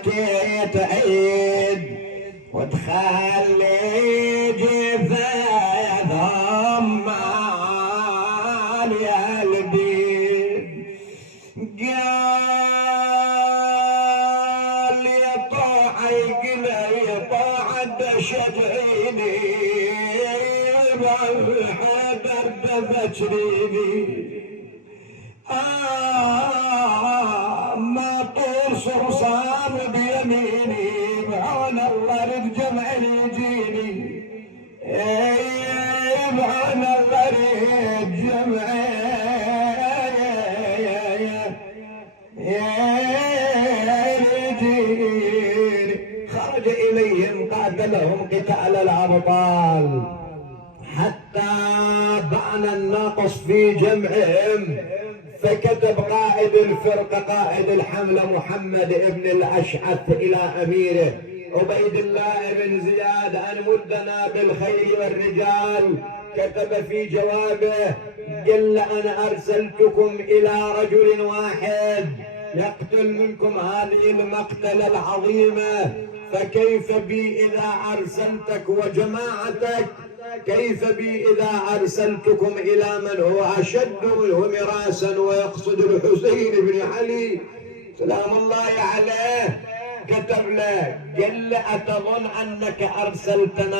حكيت عيد وتخلي جفاثهم مال يا البيد. قال يا طاعة يا طاعة دشتعيني حدر دفتريني ما طول صرصام بيميني بعون الله رد جمع يجيني بعون الله رد جمع يجيني. خرج إليهم قاتلهم قتال الأبطال حتى بان الناقص في جمعهم، فكتب قائد الفرقة قائد الحملة محمد بن الأشعث إلى أميره عبيد الله بن زياد أن مدنا بالخير والرجال. كتب في جوابه قل أنا أرسلتكم إلى رجل واحد يقتل منكم هذه المقتلة العظيمة، فكيف بي إذا أرسلتك وجماعتك؟ كيف بي إذا أرسلتكم إلى من هو أشد منه مراسا ويقصد الحسين بن علي سلام الله عليه؟ كتب له قال أتظن أنك أرسلتنا